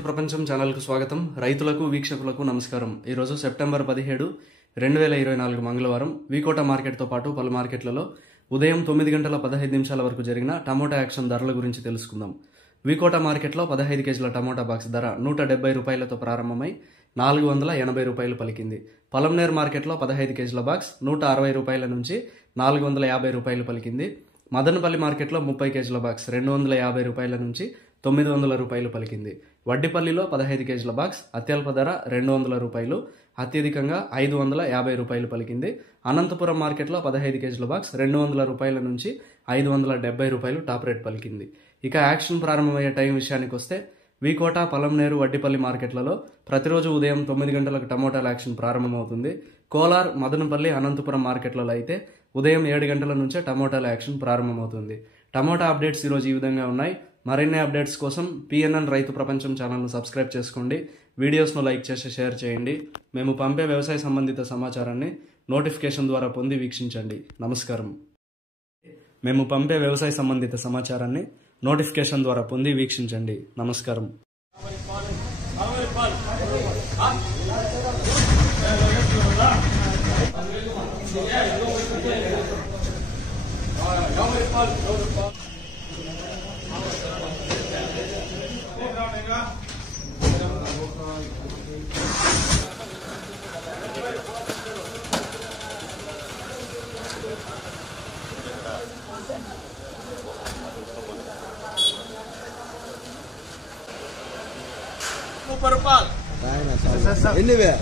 రైతు ప్రపంచం ఛానల్కు స్వాగతం. రైతులకు వీక్షకులకు నమస్కారం. ఈరోజు సెప్టెంబర్ 17, 2024 మంగళవారం వీకోట మార్కెట్తో పాటు పలు మార్కెట్లలో ఉదయం 9 గంటల 15 నిమిషాల వరకు జరిగిన టమోటా యాక్షన్ ధరల గురించి తెలుసుకుందాం. వీకోట మార్కెట్లో 15 కేజీల టమోటా బాక్స్ ధర 170 రూపాయలతో ప్రారంభమై 480 రూపాయలు పలికింది. పలంనేర్ మార్కెట్లో 15 కేజీల బాక్స్ 160 రూపాయల నుంచి 450 రూపాయలు పలికింది. మదనపల్లి మార్కెట్లో 30 కేజీల బాక్స్ 250 రూపాయల నుంచి 900 రూపాయలు పలికింది. వడ్డిపల్లిలో 15 కేజీల బాక్స్ అత్యల్ప ధర 200 రూపాయలు, అత్యధికంగా 550 రూపాయలు పలికింది. అనంతపురం మార్కెట్లో 15 కేజీల బాక్స్ 200 రూపాయల నుంచి 570 రూపాయలు టాప్ రేట్ పలికింది. ఇక యాక్షన్ ప్రారంభమయ్యే టైం విషయానికి వస్తే వీకోట, పలంనేరు, వడ్డిపల్లి మార్కెట్లలో ప్రతిరోజు ఉదయం 9 గంటలకు టమోటాల యాక్షన్ ప్రారంభమవుతుంది. కోలార్, మదనపల్లి, అనంతపురం మార్కెట్లలో అయితే ఉదయం 7 గంటల నుంచే టమోటాల యాక్షన్ ప్రారంభమవుతుంది. టమోటా అప్డేట్స్ ఈరోజు ఈ విధంగా ఉన్నాయి. మరిన్ని అప్డేట్స్ కోసం PNN రైతు ప్రపంచం ఛానల్ను సబ్స్క్రైబ్ చేసుకోండి. వీడియోస్ను లైక్ చేసి షేర్ చేయండి. మేము పంపే వ్యవసాయ సంబంధిత సమాచారాన్ని నోటిఫికేషన్ ద్వారా పొంది వీక్షించండి. నమస్కారం. మేము పంపే వ్యవసాయ సంబంధిత సమాచారాన్ని నోటిఫికేషన్ ద్వారా పొంది వీక్షించండి. నమస్కారం. ఎన్నివే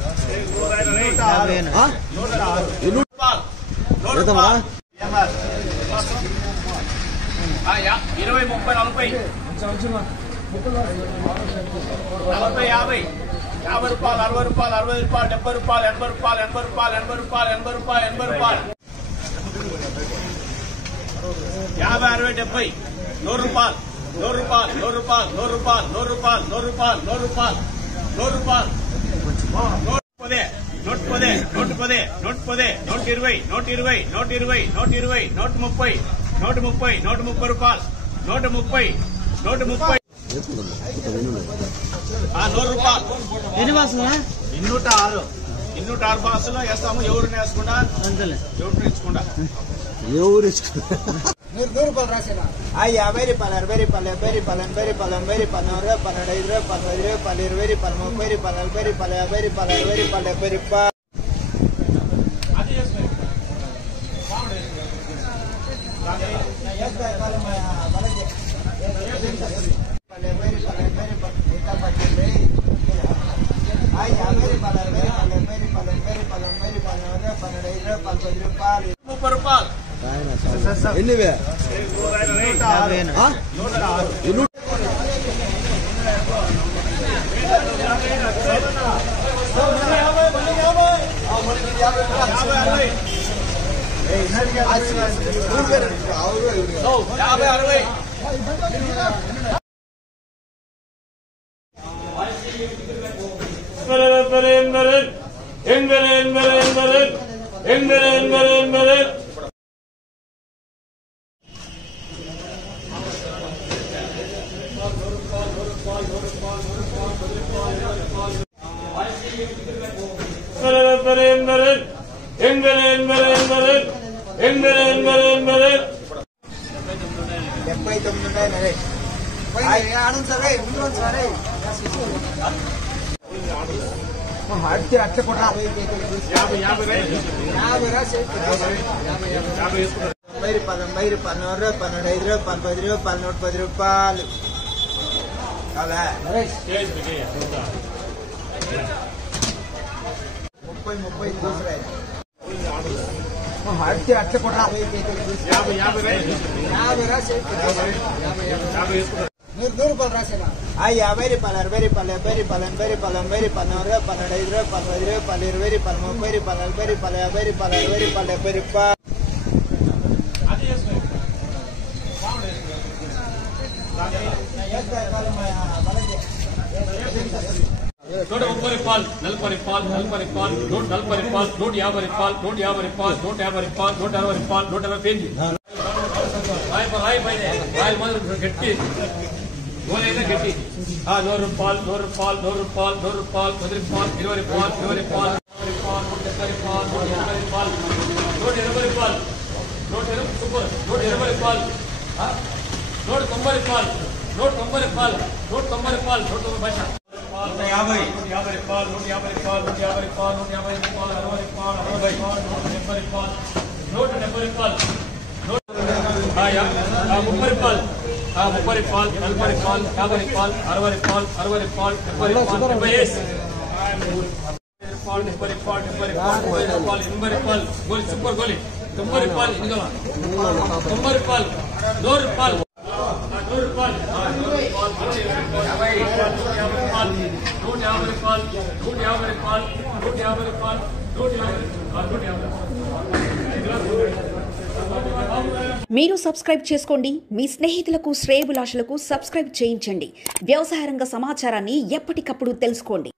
206 బాక్సులో వేస్తాము. ఎవరు వేసుకుండా ఎవరు ఇచ్చుకుండా 100 రూపాయలు రాసేనా 50 రూపాయలు 60 రూపాయలు 70 రూపాయలు 80 రూపాయలు 90 రూపాయలు 12 రూపాయలు 15 రూపాయలు 20 రూపాయలు 30 రూపాయలు 40 రూపాయలు 50 రూపాయలు 60 రూపాయలు 70 రూపాయలు ఎన్నివే 130 రూపాయలు 40 రూపాయలు 40 రూపాయలు 140 రూపాయలు 150 రూపాయలు 150 రూపాయలు 150 రూపాయలు 160 రూపాయలు 160 పేజీ రాయి రాయి పైన రాయి మాదిరి గట్టి గోలైనా గట్టి 100 రూపాయలు 100 రూపాయలు 100 రూపాయలు 100 రూపాయలు 10 రూపాయలు 20 రూపాయలు 20 రూపాయలు 30 రూపాయలు 170 రూపాయలు 180 రూపాయలు 120 సూపర్ 120 రూపాయలు 190 రూపాయలు 190 రూపాయలు 190 రూపాయలు 190 భాష 150 రూపాయలు 150 రూపాయలు 150 రూపాయలు 150 రూపాయలు 150 రూపాయలు 60 రూపాయలు 170 రూపాయలు 170 రూపాయలు 30 రూపాయలు 30 రూపాయలు 40 రూపాయలు 50 రూపాయలు 60 రూపాయలు 60 రూపాయలు 70 రూపాయలు గోలి సూపర్ గోలి 90 రూపాయలు 90 రూపాయలు 100 రూపాయలు 100 రూపాయలు 150 రూపాయలు 150 రూపాయలు 150 రూపాయలు 150 మీరు సబ్స్క్రైబ్ చేసుకోండి. మీ స్నేహితులకు శ్రేయోభిలాషులకు సబ్స్క్రైబ్ చేయించండి. వ్యవసాయ రంగ సమాచారాన్ని ఎప్పటికప్పుడు తెలుసుకోండి.